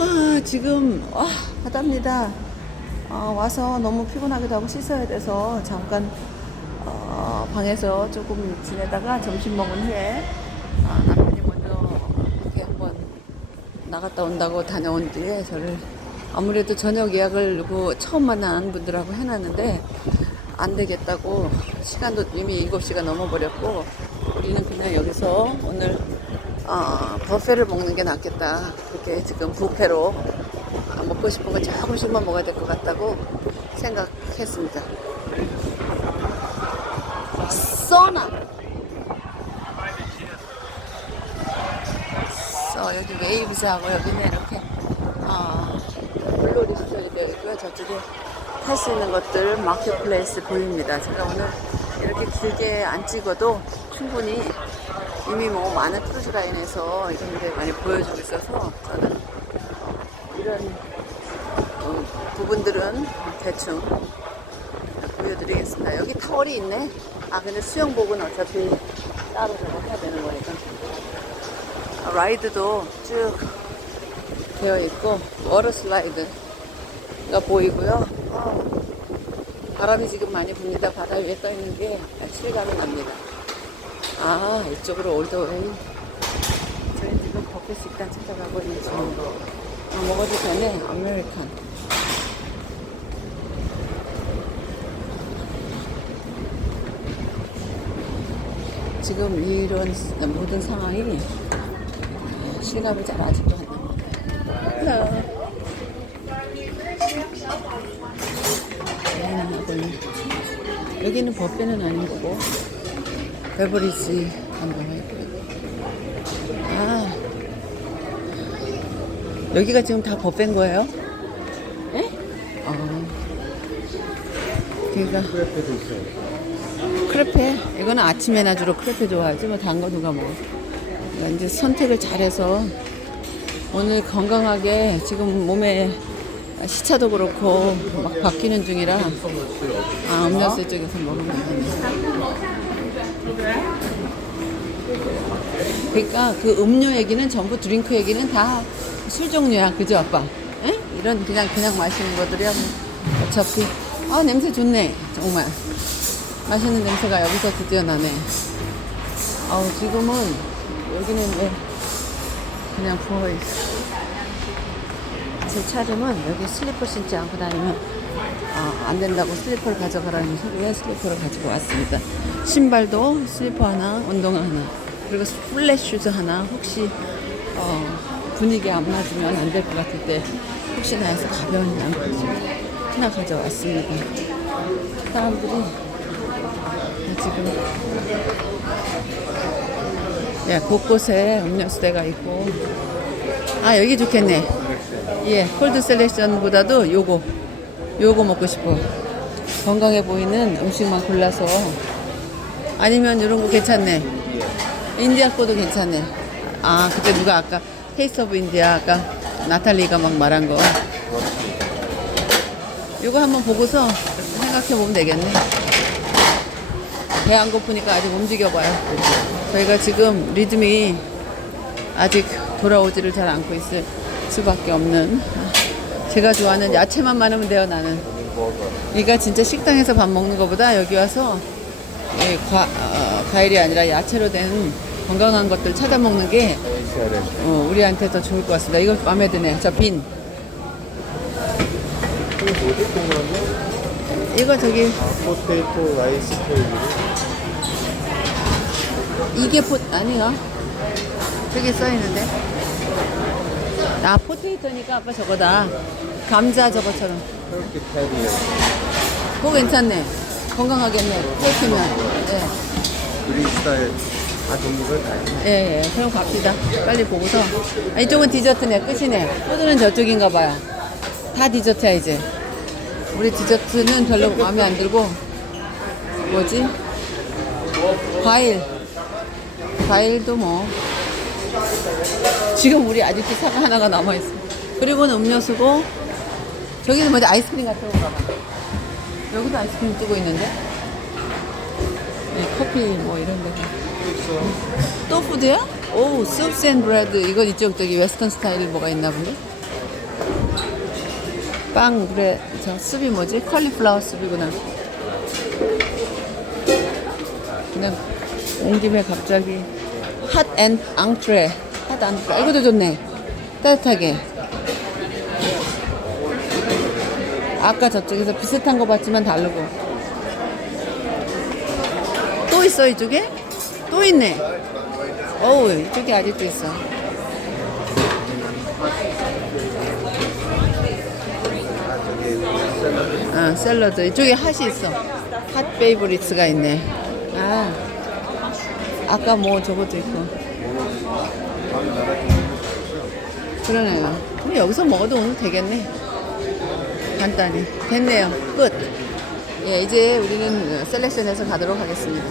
아, 지금, 와, 바다입니다. 어, 와서 너무 피곤하기도 하고 씻어야 돼서 잠깐, 어, 방에서 조금 지내다가 점심 먹은 후에, 아, 남편이 먼저 이렇게 한번 나갔다 온다고 다녀온 뒤에 저를 아무래도 저녁 예약을 그 처음 만난 분들하고 해놨는데 안 되겠다고 시간도 이미 7시가 넘어버렸고 우리는 그냥 여기서 오늘 어, 버페를 먹는 게 낫겠다 그렇게 지금 부페로 아, 먹고 싶은 거 조금씩만 먹어야 될 것 같다고 생각했습니다. 써나 써. 여기 웨이브즈하고 여기는 이렇게 어, 시설이 되어 있고요. 저쪽에 탈 수 있는 것들 마켓플레이스 보입니다. 제가 오늘 이렇게 길게 안 찍어도 충분히 이미 뭐 많은 크루즈 라인에서 이런 데 많이 보여주고 있어서 저는 이런 어, 부분들은 대충 보여드리겠습니다. 여기 타월이 있네. 아 근데 수영복은 어차피 따로 저거 해야 되는 거니까. 아, 라이드도 쭉 되어 있고 워터 슬라이드가 보이고요. 아, 바람이 지금 많이 붑니다. 바다 위에 떠 있는 게 실감이 납니다. 아 이쪽으로 올드웨이. 저희 지금 버킷 식당 찾아가고 있는 중입니다. 아, 먹어도 전에 아메리칸. 지금 이런 모든 상황이 실감이 잘 아직도 안 납니다. 여기는 버페는 아닌 거고 베버리지 한번 해고요. 아 여기가 지금 다 버페인 거예요? 예? 아 여기가 크레페도 있어요. 크레페 이거는 아침에나 주로 크레페 좋아하지 뭐 단 거 누가 먹어 그러니까 이제 선택을 잘해서 오늘 건강하게 지금 몸에 시차도 그렇고 막 바뀌는 중이라 아 음료수 쪽에서 먹으면 되네 그러니까 그 음료 얘기는 전부 드링크 얘기는 다 술 종류야 그죠 아빠? 에? 이런 그냥 그냥 마시는 것들이야 뭐 어차피 아 냄새 좋네 정말 맛있는 냄새가 여기서 드디어 나네. 아우, 지금은 여기는 왜 그냥 부어있어. 제 차림은 여기 슬리퍼 신지 않고 다니면 아, 안 된다고 슬리퍼를 가져가라는 소리에 슬리퍼를 가지고 왔습니다. 신발도 슬리퍼 하나, 운동화 하나, 그리고 플랫 슈즈 하나, 혹시 어, 분위기 안 맞으면 안 될 것 같을 때 혹시나 해서 가벼운 양말 하나 가져왔습니다. 사람들이 지금 예, 곳곳에 음료수대가 있고 아 여기 좋겠네 예 콜드 셀렉션보다도 요거 요거 먹고 싶어. 건강해 보이는 음식만 골라서. 아니면 이런 거 괜찮네. 인디아 거도 괜찮네. 아 그때 누가 아까 테이스 오브 인디아 아까 나탈리가 막 말한 거. 요거 한번 보고서 생각해 보면 되겠네. 배 안 고프니까 아직 움직여봐요. 저희가 지금 리듬이 아직 돌아오지를 잘 않고 있을 수밖에 없는. 제가 좋아하는 야채만 많으면 돼요, 나는. 이가 진짜 식당에서 밥 먹는 것보다 여기 와서 이 과, 어, 과일이 아니라 야채로 된 건강한 것들 찾아 먹는 게 어, 우리한테 더 좋을 것 같습니다. 이거 마음에 드네. 저 빈. 이거 저기 포테이토 라이스. 이게 포 아니요. 저기 써 있는데. 아 포테이토니까 아빠 저거다. 감자 저거처럼. 그거 괜찮네. 건강하겠네. 그렇으면. 예. 그린 스타일 다 종류가 다 있네. 예, 예. 그럼 갑시다. 빨리 보고서. 아, 이쪽은 디저트네. 끝이네. 포도는 저쪽인가 봐요. 다 디저트야, 이제. 우리 디저트는 별로 마음에 안 들고. 뭐지? 과일. 과일도 뭐. 지금 우리 아직도 사과 하나가 남아있어. 그리고는 음료수고. 저기는 뭐지? 아이스크림 같은 건가 봐. 여기도 아이스크림 뜨고 있는데? 이 커피 뭐 이런 데가. 또 푸드야? 오, 숲스 앤 브레드. 이건 이쪽 저기 웨스턴 스타일 뭐가 있나 본데? 빵 그래 저 숲이 뭐지? 컬리플라워 숲이구나. 그냥 온 김에 갑자기 핫앤 앙트레 핫 앙트레 이것도 좋네. 따뜻하게. 아까 저쪽에서 비슷한 거 봤지만 다르고. 또 있어 이쪽에? 또 있네. 어우 이쪽에 아직도 있어. 어, 샐러드. 이쪽에 핫이 있어. 핫 베이브리츠가 있네. 아 아까 뭐 저것도 있고. 그러네요. 그럼 여기서 먹어도 오늘 되겠네. 간단히. 됐네요. 끝. 예, 이제 우리는 셀렉션해서 가도록 하겠습니다